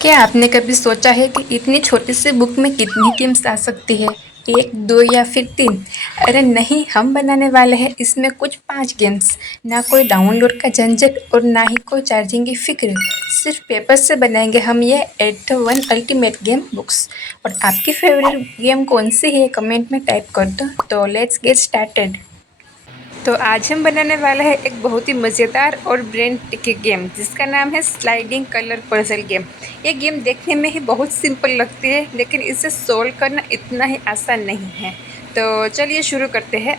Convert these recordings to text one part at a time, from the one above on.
क्या आपने कभी सोचा है कि इतनी छोटी सी बुक में कितनी गेम्स आ सकती है? एक, दो या फिर तीन? अरे नहीं, हम बनाने वाले हैं इसमें कुछ 5 गेम्स। ना कोई डाउनलोड का झंझट और ना ही कोई चार्जिंग की फिक्र। सिर्फ पेपर से बनाएंगे हम ये 8 अल्टीमेट गेम बुक्स। और आपकी फेवरेट गेम कौन सी है कमेंट में टाइप कर दो। तो लेट्स गेट स्टार्टेड। तो आज हम बनाने वाले हैं एक बहुत ही मज़ेदार और ब्रेन टिकी गेम जिसका नाम है स्लाइडिंग कलर पजल गेम। ये गेम देखने में ही बहुत सिंपल लगती है, लेकिन इसे सोल्व करना इतना ही आसान नहीं है। तो चलिए शुरू करते हैं।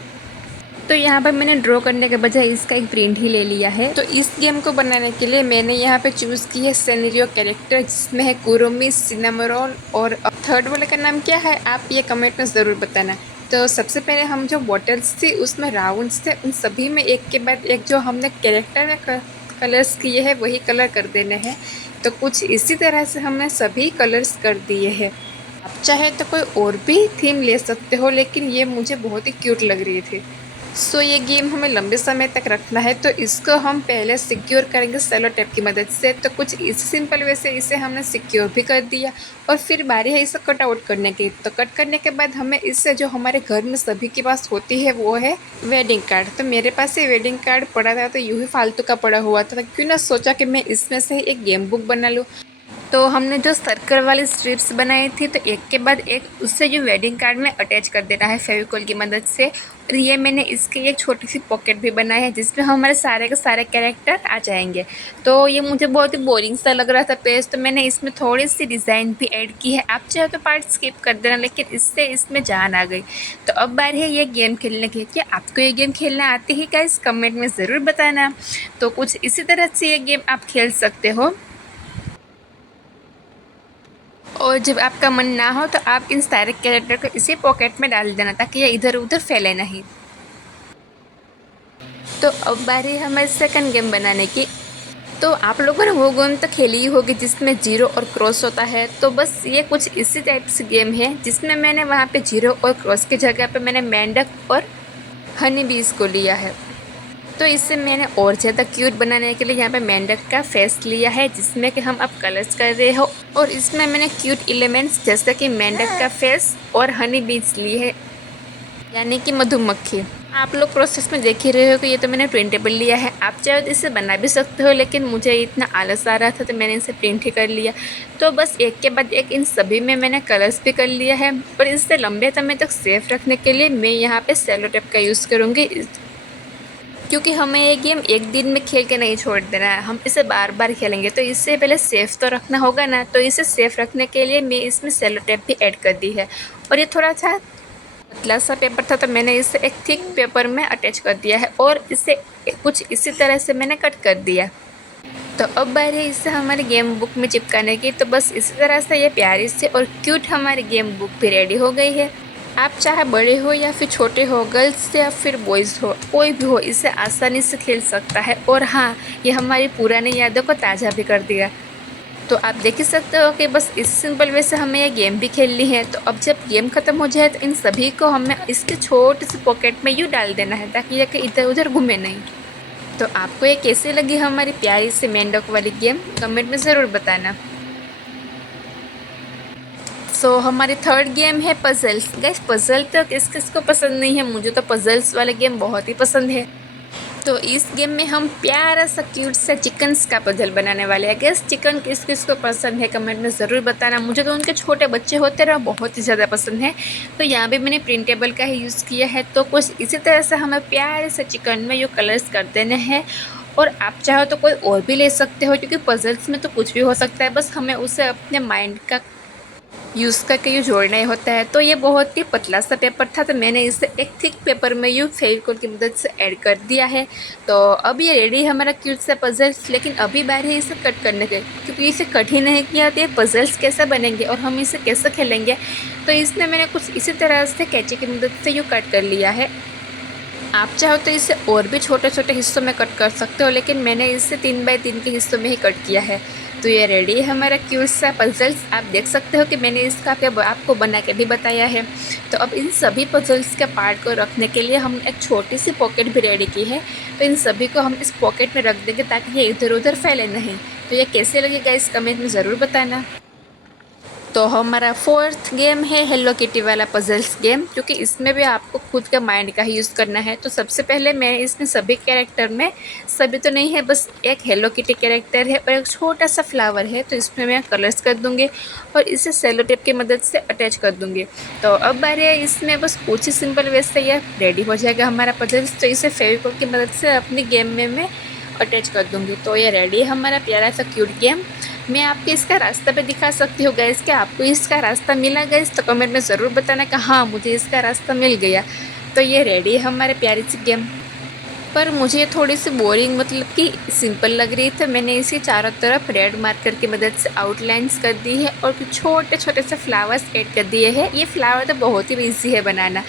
तो यहाँ पर मैंने ड्रॉ करने के बजाय इसका एक प्रिंट ही ले लिया है। तो इस गेम को बनाने के लिए मैंने यहाँ पे चूज़ की है सिनेरियो कैरेक्टर, जिसमें है कुरुमी, सिनेमरोल और थर्ड वाले का नाम क्या है आप ये कमेंट में ज़रूर बताना। तो सबसे पहले हम जो बॉटल्स थी उसमें राउंड्स थे, उन सभी में एक के बाद एक जो हमने कैरेक्टर में कलर्स किए हैं वही कलर कर देने हैं। तो कुछ इसी तरह से हमने सभी कलर्स कर दिए हैं। आप चाहे तो कोई और भी थीम ले सकते हो, लेकिन ये मुझे बहुत ही क्यूट लग रही थी। सो ये गेम हमें लंबे समय तक रखना है, तो इसको हम पहले सिक्योर करेंगे सेलो टेप की मदद से। तो कुछ इस सिंपल वे से इसे हमने सिक्योर भी कर दिया और फिर बारी है इसे कट आउट करने की। तो कट करने के बाद हमें इससे जो हमारे घर में सभी के पास होती है वो है वेडिंग कार्ड। तो मेरे पास ये वेडिंग कार्ड पड़ा था, तो यूँ ही फालतू का पड़ा हुआ था, क्यों ना सोचा कि मैं इसमें से ही एक गेम बुक बना लूँ। तो हमने जो सर्कल वाली स्ट्रिप्स बनाई थी, तो एक के बाद एक उससे जो वेडिंग कार्ड में अटैच कर देना है फेविकॉल की मदद से। और ये मैंने इसके एक छोटी सी पॉकेट भी बनाई है जिसमें हमारे सारे के सारे कैरेक्टर आ जाएंगे। तो ये मुझे बहुत ही बोरिंग सा लग रहा था पेज, तो मैंने इसमें थोड़ी सी डिज़ाइन भी ऐड की है। आप चाहे तो पार्ट स्किप कर देना, लेकिन इससे इसमें जान आ गई। तो अब बारी है ये गेम खेलने की। क्या आपको ये गेम खेलना आती है गाइस? कमेंट में ज़रूर बताना। तो कुछ इसी तरह से ये गेम आप खेल सकते हो। और जब आपका मन ना हो तो आप इन सारे कैरेक्टर को इसी पॉकेट में डाल देना, ताकि ये इधर उधर फैले नहीं। तो अब बारी है हमारे सेकंड गेम बनाने की। तो आप लोगों ने वो गेम तो खेली ही होगी जिसमें जीरो और क्रॉस होता है। तो बस ये कुछ इसी टाइप से गेम है जिसमें मैंने वहाँ पे जीरो और क्रॉस की जगह पे मैंने मेंढक और हनी बीज को लिया है। तो इससे मैंने और ज़्यादा क्यूट बनाने के लिए यहाँ पे मेंढक का फेस लिया है, जिसमें कि हम अब कलर्स कर रहे हो। और इसमें मैंने क्यूट एलिमेंट्स जैसे कि मेंढक का फेस और हनी बीज लिए है, यानी कि मधुमक्खी। आप लोग प्रोसेस में देख ही रहे हो कि ये तो मैंने प्रिंटेबल लिया है। आप चाहे तो इसे बना भी सकते हो, लेकिन मुझे इतना आलस आ रहा था तो मैंने इसे प्रिंट ही कर लिया। तो बस एक के बाद एक इन सभी में मैंने कलर्स भी कर लिया है। और इसे लंबे समय तक सेफ रखने के लिए मैं यहाँ पे सेलो टेप का यूज़ करूँगी, क्योंकि हमें ये गेम एक दिन में खेल के नहीं छोड़ देना है, हम इसे बार बार खेलेंगे। तो इससे पहले सेफ़ तो रखना होगा ना। तो इसे सेफ़ रखने के लिए मैं इसमें सेलो टेप भी ऐड कर दी है। और ये थोड़ा सा पतला सा पेपर था, तो मैंने इसे एक थिक पेपर में अटैच कर दिया है और इसे कुछ इसी तरह से मैंने कट कर दिया। तो अब बारी है इसे हमारी गेम बुक में चिपकाने की। तो बस इसी तरह से ये प्यारी से और क्यूट हमारी गेम बुक भी रेडी हो गई है। आप चाहे बड़े हो या फिर छोटे हो, गर्ल्स या फिर बॉयज़ हो, कोई भी हो इसे आसानी से खेल सकता है। और हाँ, ये हमारी पुरानी यादों को ताज़ा भी कर दिया। तो आप देख ही सकते हो कि बस इस सिंपल वे से हमें ये गेम भी खेलनी है। तो अब जब गेम ख़त्म हो जाए तो इन सभी को हमें इसके छोटे से पॉकेट में यूँ डाल देना है, ताकि ये इधर उधर घूमे नहीं। तो आपको ये कैसे लगी हमारी प्यारी सी मेंढक वाली गेम? कमेंट में ज़रूर बताना। सो हमारी थर्ड गेम है पजल्स। गैस पजल तो किस किस को पसंद नहीं है, मुझे तो पजल्स वाले गेम बहुत ही पसंद है। तो इस गेम में हम प्यारा सा क्यूट सा चिकन्स का पजल बनाने वाले हैं। गैस चिकन किस किस को पसंद है कमेंट में ज़रूर बताना। मुझे तो उनके छोटे बच्चे होते रहे बहुत ही ज़्यादा पसंद है। तो यहाँ भी मैंने प्रिंटेबल का ही यूज़ किया है। तो कुछ इसी तरह से हमें प्यारे से चिकन में जो कलर्स कर देने हैं। और आप चाहो तो कोई और भी ले सकते हो, क्योंकि पजल्स में तो कुछ भी हो सकता है, बस हमें उसे अपने माइंड का यूज़ करके यूँ जोड़ना ही होता है। तो ये बहुत ही पतला सा पेपर था, तो मैंने इसे एक थिक पेपर में यूँ फेविकोल की मदद से ऐड कर दिया है। तो अब ये रेडी है हमारा क्यूट सा पजल्स। लेकिन अभी बारी है इसे कट करने के, क्योंकि इसे कट ही नहीं किया तो ये पजल्स कैसे बनेंगे और हम इसे कैसे खेलेंगे। तो इसमें मैंने कुछ इसी तरह से कैंची की मदद से यूँ कट कर लिया है। आप चाहो तो इसे और भी छोटे छोटे हिस्सों में कट कर सकते हो, लेकिन मैंने इसे 3 बाय 3 के हिस्सों में ही कट किया है। तो ये रेडी है हमारा क्यूट सा पजल्स। आप देख सकते हो कि मैंने इसका आपको बना के भी बताया है। तो अब इन सभी पजल्स के पार्ट को रखने के लिए हमने एक छोटी सी पॉकेट भी रेडी की है। तो इन सभी को हम इस पॉकेट में रख देंगे, ताकि ये इधर उधर फैले नहीं। तो ये कैसे लगे गाइस कमेंट में ज़रूर बताना। तो हमारा फोर्थ गेम है हेलो किटी वाला पजल्स गेम, क्योंकि इसमें भी आपको खुद का माइंड का ही यूज़ करना है। तो सबसे पहले मैं इसमें सभी कैरेक्टर में, सभी तो नहीं है, बस एक हेलो किटी कैरेक्टर है और एक छोटा सा फ्लावर है, तो इसमें मैं कलर्स कर दूँगी और इसे सेलो टेप की मदद से अटैच कर दूँगी। तो अब बारी है इसमें बस कुछ ही सिंपल वे से यह रेडी हो जाएगा हमारा पजल्स। तो इसे फेविकोल की मदद से अपनी गेम में मैं अटैच कर दूँगी। तो ये रेडी है हमारा प्यारा सा क्यूट गेम। मैं आपको इसका रास्ता भी दिखा सकती हूँ गैस, कि आपको इसका रास्ता मिला गैस, तो कमेंट में ज़रूर बताना कि हाँ मुझे इसका रास्ता मिल गया। तो ये रेडी है हमारे प्यारी सी गेम। पर मुझे थोड़ी सी बोरिंग, मतलब कि सिंपल लग रही थी। मैंने इसी चारों तरफ रेड मार्कर की मदद से आउटलाइंस कर दी है और कुछ छोटे छोटे से फ्लावर्स ऐड कर दिए हैं। ये फ्लावर तो बहुत ही ईजी है बनाना।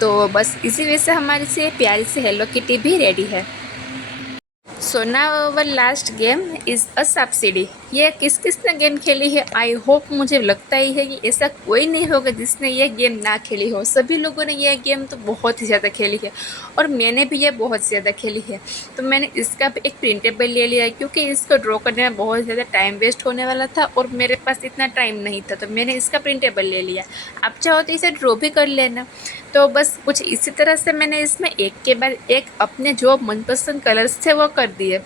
तो बस इसी वजह से हमारी से प्यारी सी हेलो किटी भी रेडी है। So now our last game is a subsidy. ये किस किस ने गेम खेली है? आई होप, मुझे लगता ही है कि ऐसा कोई नहीं होगा जिसने ये गेम ना खेली हो। सभी लोगों ने यह गेम तो बहुत ही ज़्यादा खेली है और मैंने भी ये बहुत ज़्यादा खेली है। तो मैंने इसका भी एक प्रिंटेबल ले लिया, क्योंकि इसको ड्रॉ करने में बहुत ज़्यादा टाइम वेस्ट होने वाला था और मेरे पास इतना टाइम नहीं था, तो मैंने इसका प्रिंटेबल ले लिया। आप चाहो तो इसे ड्रॉ भी कर लेना। तो बस कुछ इसी तरह से मैंने इसमें एक के बाद एक अपने जो मनपसंद कलर्स थे वो कर दिए।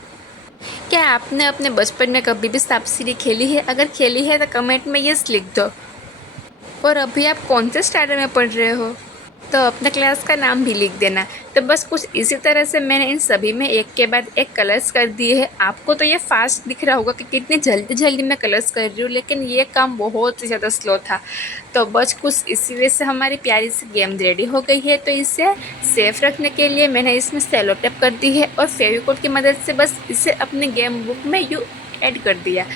क्या आपने अपने बचपन में कभी भी सांप सीढ़ी खेली है? अगर खेली है तो कमेंट में यस लिख दो। और अभी आप कौन से स्टैंडर्ड में पढ़ रहे हो? तो अपने क्लास का नाम भी लिख देना। तो बस कुछ इसी तरह से मैंने इन सभी में एक के बाद एक कलर्स कर दिए हैं। आपको तो ये फास्ट दिख रहा होगा कि कितनी जल्दी जल्दी मैं कलर्स कर रही हूँ, लेकिन ये काम बहुत ही ज़्यादा स्लो था। तो बस कुछ इसी वजह से हमारी प्यारी सी गेम रेडी हो गई है। तो इसे सेफ रखने के लिए मैंने इसमें सेलो टेप कर दी है और फेविकोल की मदद से बस इसे अपने गेम बुक में ऐड कर दिया।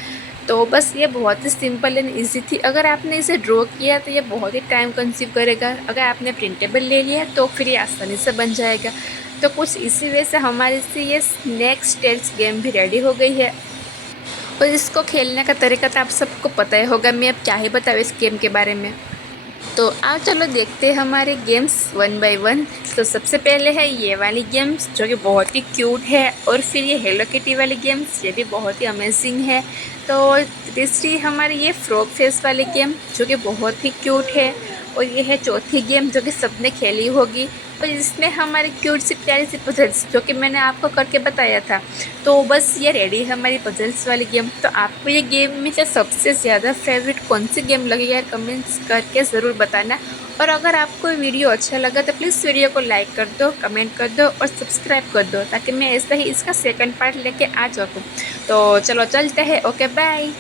तो बस ये बहुत ही सिंपल एंड ईजी थी। अगर आपने इसे ड्रॉ किया तो ये बहुत ही टाइम कंज्यूम करेगा। अगर आपने प्रिंटेबल ले लिया तो फिर ये आसानी से बन जाएगा। तो कुछ इसी वजह से हमारे से ये स्नैक स्टेल्स गेम भी रेडी हो गई है। और इसको खेलने का तरीका तो आप सबको पता ही होगा, मैं अब क्या ही बताऊँ इस गेम के बारे में। तो आओ चलो देखते हैं हमारे गेम्स वन बाय वन। तो सबसे पहले है ये वाली गेम्स जो कि बहुत ही क्यूट है, और फिर ये हेलो किटी वाली गेम्स, ये भी बहुत ही अमेजिंग है। तो तीसरी हमारी ये फ्रॉग फेस वाली गेम जो कि बहुत ही क्यूट है, और ये है चौथी गेम जो कि सबने खेली होगी, और इसमें हमारी क्यूट सी प्यारी सी पजल्स जो कि मैंने आपको करके बताया था। तो बस ये रेडी है हमारी पजल्स वाली गेम। तो आपको ये गेम में से सबसे ज़्यादा फेवरेट कौन सी गेम लगी यार, कमेंट्स करके ज़रूर बताना। और अगर आपको वीडियो अच्छा लगा तो प्लीज़ वीडियो को लाइक कर दो, कमेंट कर दो और सब्सक्राइब कर दो, ताकि मैं ऐसा ही इसका सेकंड पार्ट लेके आ सकूँ। तो चलो चलते हैं, ओके बाय।